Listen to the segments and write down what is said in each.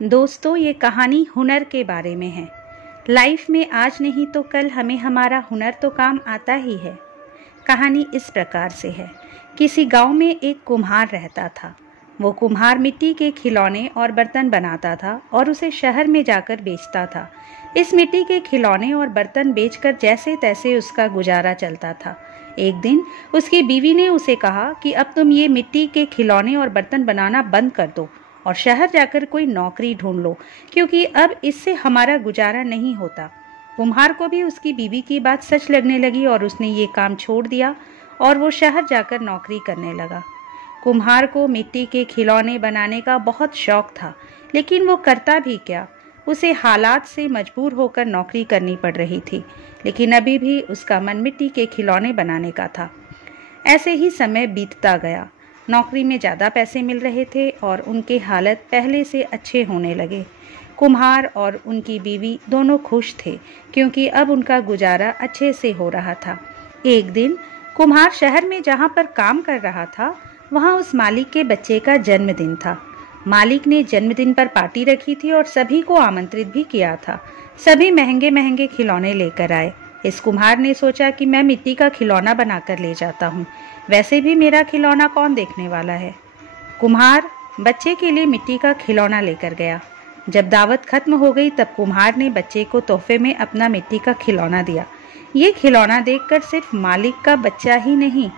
दोस्तों, ये कहानी हुनर के बारे में है। लाइफ में आज नहीं तो कल हमें हमारा हुनर तो काम आता ही है। कहानी इस प्रकार से है। किसी गांव में एक कुम्हार रहता था। वो कुम्हार मिट्टी के खिलौने और बर्तन बनाता था और उसे शहर में जाकर बेचता था। इस मिट्टी के खिलौने और बर्तन बेचकर जैसे तैसे उसका गुजारा चलता था। एक दिन उसकी बीवी ने उसे कहा कि अब तुम ये मिट्टी के खिलौने और बर्तन बनाना बंद कर दो और शहर जाकर कोई नौकरी ढूंढ लो, क्योंकि अब इससे हमारा गुजारा नहीं होता। कुम्हार को भी उसकी बीवी की बात सच लगने लगी और उसने ये काम छोड़ दिया और वो शहर जाकर नौकरी करने लगा। कुम्हार को मिट्टी के खिलौने बनाने का बहुत शौक था, लेकिन वो करता भी क्या। उसे हालात से मजबूर होकर नौकरी करनी पड़ रही थी, लेकिन अभी भी उसका मन मिट्टी के खिलौने बनाने का था। ऐसे ही समय बीतता गया। नौकरी में ज़्यादा पैसे मिल रहे थे और उनके हालत पहले से अच्छे होने लगे। कुम्हार और उनकी बीवी दोनों खुश थे, क्योंकि अब उनका गुजारा अच्छे से हो रहा था। एक दिन कुम्हार शहर में जहाँ पर काम कर रहा था, वहाँ उस मालिक के बच्चे का जन्मदिन था। मालिक ने जन्मदिन पर पार्टी रखी थी और सभी को आमंत्रित भी किया था। सभी महंगे महंगे खिलौने लेकर आए। इस कुम्हार ने सोचा कि मैं मिट्टी का खिलौना बनाकर ले जाता हूँ, वैसे भी मेरा खिलौना कौन देखने वाला है। कुम्हार बच्चे के लिए मिट्टी का खिलौना लेकर गया। जब दावत खत्म हो गई तब कुम्हार ने बच्चे को तोहफे में अपना मिट्टी का खिलौना दिया। ये खिलौना देखकर सिर्फ मालिक का बच्चा ही नहीं,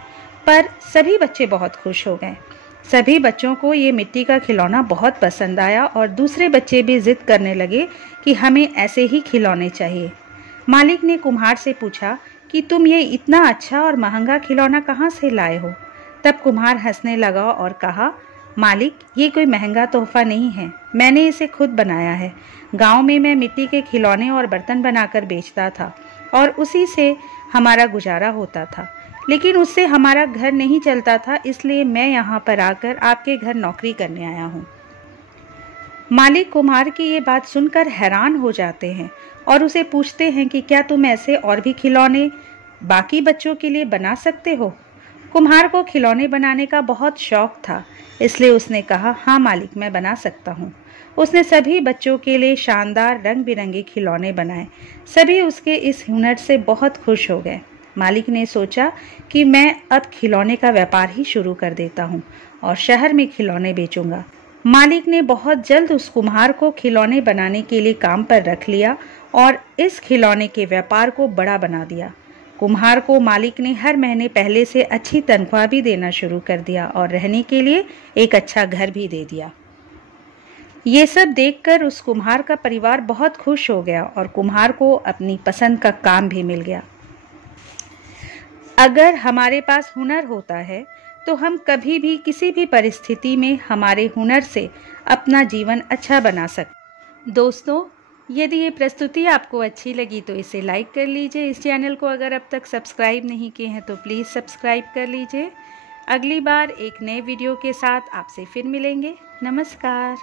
पर सभी बच्चे बहुत खुश हो गए। सभी बच्चों को ये मिट्टी का खिलौना बहुत पसंद आया और दूसरे बच्चे भी जिद करने लगे कि हमें ऐसे ही खिलौने चाहिए। मालिक ने कुम्हार से पूछा कि तुम ये इतना अच्छा और महंगा खिलौना कहाँ से लाए हो। तब कुम्हार हंसने लगा और कहा, मालिक, ये कोई महंगा तोहफा नहीं है, मैंने इसे खुद बनाया है। गांव में मैं मिट्टी के खिलौने और बर्तन बनाकर बेचता था और उसी से हमारा गुजारा होता था, लेकिन उससे हमारा घर नहीं चलता था, इसलिए मैं यहाँ पर आकर आपके घर नौकरी करने आया हूँ। मालिक कुम्हार की ये बात सुनकर हैरान हो जाते हैं और उसे पूछते हैं कि क्या तुम ऐसे और भी खिलौने बाकी बच्चों के लिए बना सकते हो। कुम्हार को खिलौने बनाने का बहुत शौक था, इसलिए उसने कहा, हाँ मालिक, मैं बना सकता हूँ। उसने सभी बच्चों के लिए शानदार रंग बिरंगे खिलौने बनाए। सभी उसके इस हुनर से बहुत खुश हो गए। मालिक ने सोचा कि मैं अब खिलौने का व्यापार ही शुरू कर देता हूँ और शहर में खिलौने बेचूंगा। मालिक ने बहुत जल्द उस कुम्हार को खिलौने बनाने के लिए काम पर रख लिया और इस खिलौने के व्यापार को बड़ा बना दिया। कुम्हार को मालिक ने हर महीने पहले से अच्छी तनख्वाह भी देना शुरू कर दिया और रहने के लिए एक अच्छा घर भी दे दिया। ये सब देखकर उस कुम्हार का परिवार बहुत खुश हो गया और कुम्हार को अपनी पसंद का काम भी मिल गया। अगर हमारे पास हुनर होता है तो हम कभी भी किसी भी परिस्थिति में हमारे हुनर से अपना जीवन अच्छा बना सकते। दोस्तों, यदि ये प्रस्तुति आपको अच्छी लगी तो इसे लाइक कर लीजिए। इस चैनल को अगर अब तक सब्सक्राइब नहीं किए हैं तो प्लीज़ सब्सक्राइब कर लीजिए। अगली बार एक नए वीडियो के साथ आपसे फिर मिलेंगे। नमस्कार।